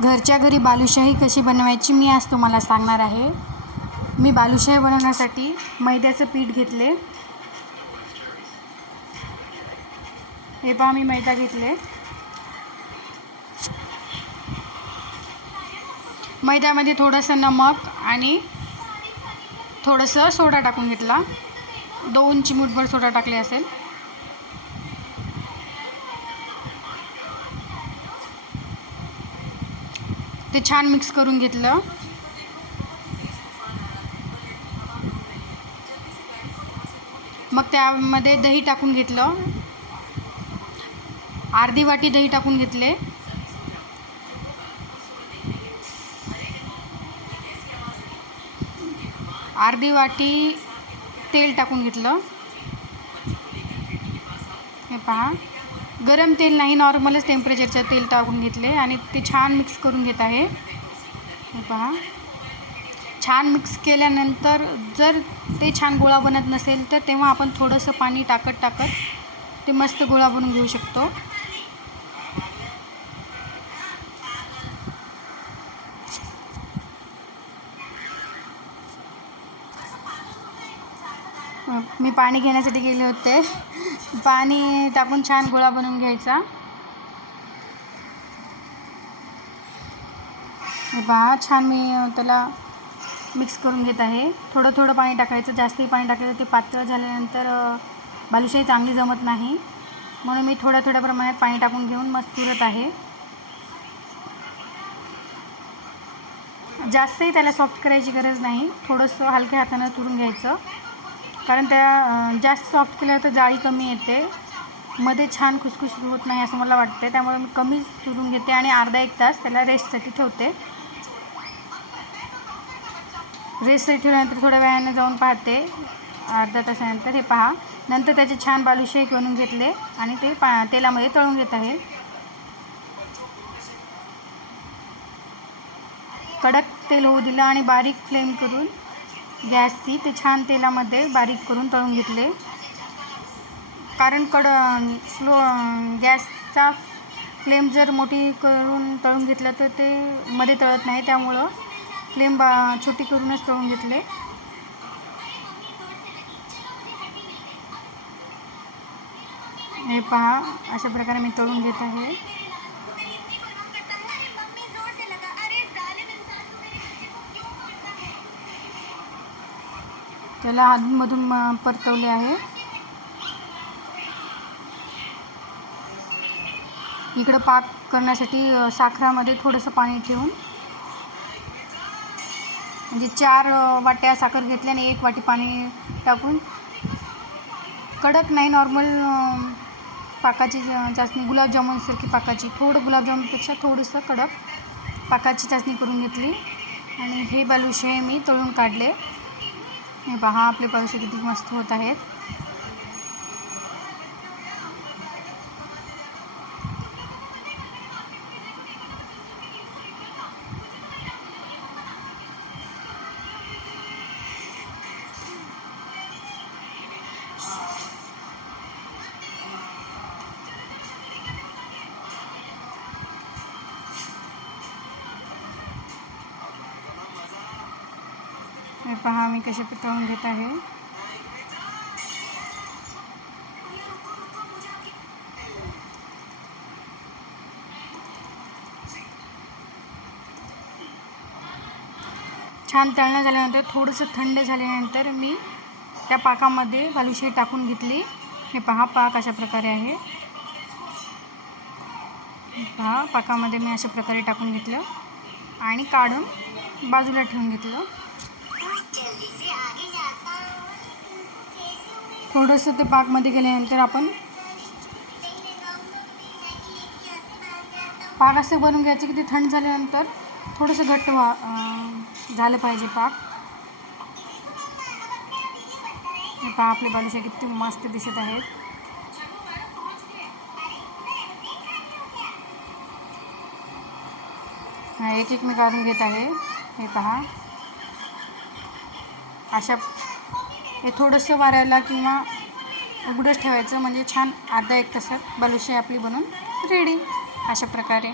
घरच्या घरी बालुशाही कशी बनवायची मी आज तुम्हाला सांगणार आहे. मी बालुशाही बनवण्यासाठी मैद्याचं पीठ घेतले. हे पहा मी मैदा घेतले. मैद्यामध्ये थोडंसं नमक आणि थोडंसं सोडा टाकून घेतला. दोन चिमूटभर सोडा टाकले असेल. ते छान मिक्स करून घेतलं. मग त्यामध्ये दही टाकून घेतलं. अर्धी वाटी दही टाकून घेतले. अर्धी वाटी तेल टाकून घेतलं. हे पहा. गरम तेल नाही नॉर्मलच टेम्परेचरचं तेल टाकून घेतले आणि ते छान मिक्स करून घेत आहे. पहा. छान मिक्स केल्यानंतर जर ते छान गोळा बनत नसेल तर तेव्हा आपण थोडंसं पाणी टाकत टाकत ते मस्त गोळा बनवून घेऊ शकतो. मी पाणी घेण्यासाठी गेले होते. पाणी टाकून छान गोळा बनवून घ्यायचा. हे पहा छान मी त्याला मिक्स करून घेत आहे. थोडं थोडं पाणी टाकायचं जास्ती पाणी टाकायचं ते पातळ झाल्यानंतर बालुशाही चांगली जमत नाही. म्हणून मी थोड्या थोड्या प्रमाणात पाणी टाकून घेऊन मस्त तुरत आहे. जास्तही त्याला सॉफ्ट करायची गरज नाही. थोडंसं हलक्या हातानं तुरून घ्यायचं. कारण त्या जास्त सॉफ्ट केल्यावर तर जाळी कमी येते. मध्ये छान खुसखुशीत होत नाही असं मला वाटते त्यामुळे मी कमीच चुरून घेते आणि अर्धा एक तास त्याला रेस्टसाठी ठेवते. रेस्टसाठी ठेवल्यानंतर थोड्या वेळाने जाऊन पाहते. अर्धा तासानंतर हे पहा. नंतर त्याचे छान बालुशाही बनवून घेतले आणि ते पा तेलामध्ये तळून घेत आहे. कडक तेल होऊ दिलं आणि बारीक फ्लेम करून गॅसची ते छान तेलामध्ये बारीक करून तळून घेतले. कारण कड स्लो गॅसचा फ्लेम जर मोठी करून तळून घेतलं तर ते मध्ये तळत नाही. त्यामुळं फ्लेम बा छोटी करूनच तळून घेतले. हे पहा अशा प्रकारे मी तळून घेत आहे. त्याला आतमधून परतवले आहे. इकडं पाक करण्यासाठी साखरामध्ये थोडंसं पाणी ठेवून म्हणजे चार वाट्या साखर घेतल्याने एक वाटी पाणी टाकून कडक नाही नॉर्मल पाकाची चाचणी गुलाबजामुनसारखी पाकाची थोडं गुलाबजामुनपेक्षा थोडंसं कडक पाकाची चाचणी करून घेतली. आणि हे बालुशे मी तळून काढले. हे पहा आपले पक्षी किती मस्त होत आहेत. हे पहा मी कसे तळून घेत आहे. छान तळणं झाल्यानंतर थोडंसं थंड झाल्यानंतर मी त्या पाकामध्ये बालुशाही टाकून घेतली. हे पहा पाक अशा प्रकारे आहे. पहा पाकामध्ये मी अशा प्रकारे टाकून घेतलं आणि काढून बाजूला ठेवून घेतलं. थोडंसं ते पाकमध्ये गेल्यानंतर आपण पाक असं बनवून घ्यायचं की ते थंड झाल्यानंतर थोडंसं घट्ट व्हा झालं पाहिजे पाक. हे पहा आपले बालुशा किती मस्त दिसत आहेत. एक एक मी काढून घेत आहे. हे पहा. अशा हे थोडंसं वाऱ्याला किंवा उघडंच ठेवायचं म्हणजे छान अर्धा एक तासात बालुशाही आपली बनून रेडी अशा प्रकारे.